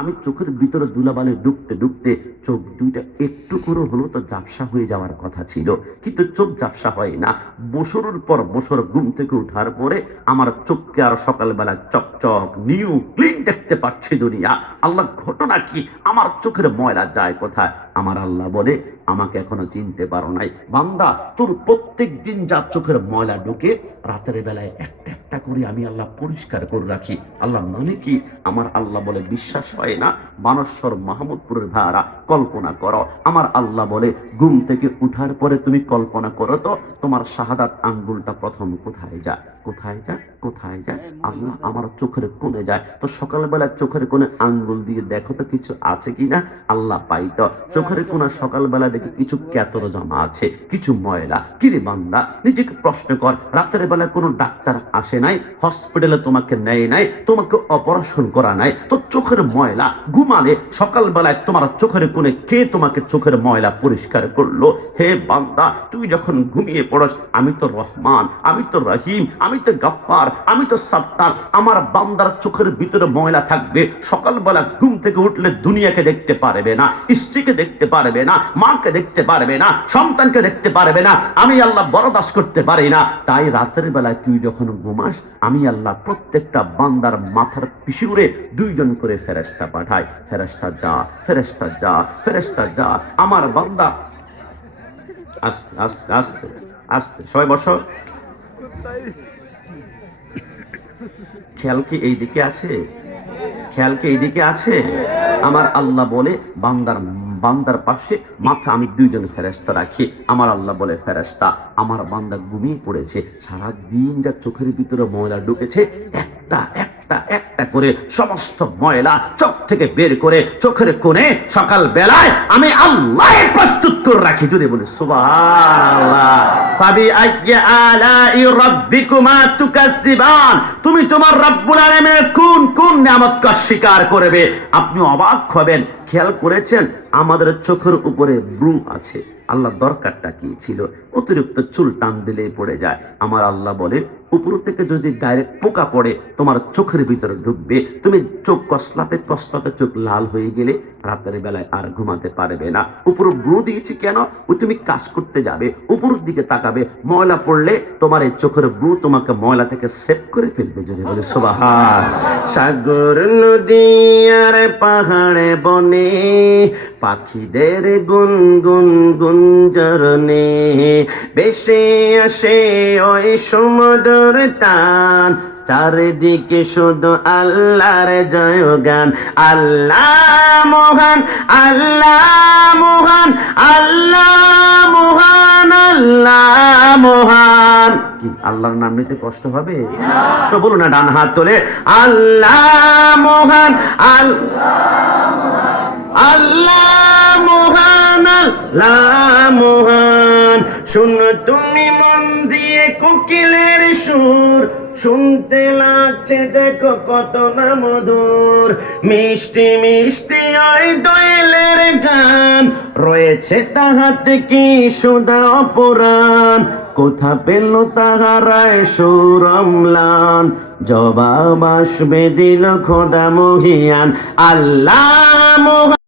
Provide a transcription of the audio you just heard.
আমি চোখের ভিতরে ধুলাবালি ডুবতে ডুবতে চোখ দুইটা একটু করে হলো তো ঝাপসা হয়ে যাওয়ার কথা ছিল, কিন্তু চোখ ঝাপসা হয় না। বছরের পর বছর ঘুম থেকে উঠার পরে আমার চোখকে আর সকালবেলা চকচক নিউ ক্লিন দেখতে পাচ্ছি দুনিয়া। আল্লাহ, ঘটনা কি? আমার চোখের ময়লা যায় কোথায়? আমার আল্লাহ বলে, আমাকে এখনো চিনতে পারো নাই বান্দা, তোর প্রত্যেক দিন যা চোখের ময়লা ঢুকে রাতের বেলায় একটা একটা করে আমি আল্লাহ পরিষ্কার করে রাখি। আল্লাহ মানে কি? আমার আল্লাহ বলে, বিশ্বাস হয় না? বানেশ্বর মাহমুদপুরের ভাইরা, কল্পনা করো। আমার আল্লাহ বলে, ঘুম থেকে উঠার পরে তুমি কল্পনা করো তো তোমার শাহাদাত আঙ্গুলটা প্রথম কোথায় যায়? কোথায় যায়? কোথায় যায়? আল্লাহ, আমার চোখের কোণে যায়। তো সকালবেলা চোখের কোণে আঙ্গুল দিয়ে দেখো তো কিছু আছে কিনা। আল্লাহ, পাই তো। চোখের কোণে সকালবেলা দেখি কিছু ক্যাতর জমা আছে, কিছু ময়লা। কিরে বান্দা, নিজেকে প্রশ্ন কর, রাতের বেলা কোনো ডাক্তার আসে নাই, হসপিটালে তোমাকে নেয় নাই, তোমাকে অপারেশন করা নাই, তো চোখের ময়লা ঘুমালে সকালবেলায় তোমার চোখের কোণে কে তোমাকে চোখের ময়লা পরিষ্কার করলো? হে বান্দা, তুই যখন ঘুমিয়ে পড়স, আমি তো রহমান, আমি তো রহিম, আমি তো গফফার, আমি তো সত্তার। আমার বান্দার চোখের ভিতরে ময়লা থাকবে। সকালবেলা ঘুম থেকে উঠলে দুনিয়াকে দেখতে পারবে না, স্ত্রীকে দেখতে পারবে না, মাকে দেখতে পারবে না, সন্তানকে দেখতে পারবে না। আমি আল্লাহ বরদাস্ত করতে পারি না। তাই রাতের বেলায় তুই যখন ঘুমাস, আমি আল্লাহ প্রত্যেকটা বান্দার মাথার পিছুরে দুইজন করে ফেরেশতা পাঠাই। ফেরেশতা যা, ফেরেশতা যা, ফেরেশতা যা। আমার বান্দা, আস্তে আস্তে আস্তে আস্তে, সবাই বসো। খেয়াল কি এইদিকে আছে? খেয়াল কি এইদিকে আছে? আমার আল্লাহ বলে, বান্দার বান্দার পাশে মাথা আমি দুইজন ফেরেশতা রাখি। আমার আল্লাহ বলে, ফেরেশতা, আমার বান্দা ঘুমিয়ে পড়েছে, সারা দিন যা চোখের ভিতরে ময়লা ঢুকেছে, একটা একটা একটা করে সমস্ত ময়লা চোখ থেকে বের করে চোখের কোণে সকাল বেলায় আমি আল্লাহ প্রস্তুত করে রাখি। জুড়ে বলে সুবহানাল্লাহ। ফাবি আইয়ি আলাই রাব্বিকুমা তুকাজ্জিবান। তুমি তোমার রব্বুল আলামিনের কোন কোন নিয়ামতকে অস্বীকার করবে? আপনি অবাক হবেন। খেয়াল করেছেন, আমাদের চোখের উপরে ব্রু আছে। আল্লাহ দরকারটা কি ছিল? অতিরিক্ত চুল টান দিলেই পড়ে যায়। আমার আল্লাহ বলে, উপর থেকে যদি ডাইরেক্ট পোকা পড়ে তোমার চোখের ভিতরে ঢুকবে, তুমি চোখ কসলাতে কসলাতে চোখ লাল হয়ে গেলে রাতের বেলায় আর ঘুমাতে পারবে না। উপর ব্রু দিয়েছি কেন? ওই তুমি কাজ করতে যাবে, উপরের দিকে তাকাবে, ময়লা পড়লে তোমার এই চোখের ব্রু তোমাকে ময়লা থেকে সেভ করে ফেলবে। যদি বলে সুবহান। সাগর নদী আর পাহাড়ে বনে পাখিদের গুনগুন গুঞ্জরনে বেশে আসে ওই সমুদ্র টান, চারিদিকে শুধু আল্লাহর জয়গান। আল্লাহ মহান, আল্লাহ মহান, আল্লাহ মহান, আল্লাহ মহান। কি আল্লাহর নাম নিতে কষ্ট হবে? তো বলুন না, ডান হাত তোলে, আল্লাহ মহান, আল্লাহ মহান, আল্লাহ মহান। শুনো তুমি মন দিয়ে কোকিলের সুর, শুনতে লাগছে দেখো কত না মধুর। মিষ্টি মিষ্টি ওই দোয়েলের গান, রয়েছে তাহাতে কি সুধা অপরাণ। কোথা পেল তাহারায় সুর অম্লান, জবাব আসবে দিল খোদা মহিয়ান। আল্লাহ মহান।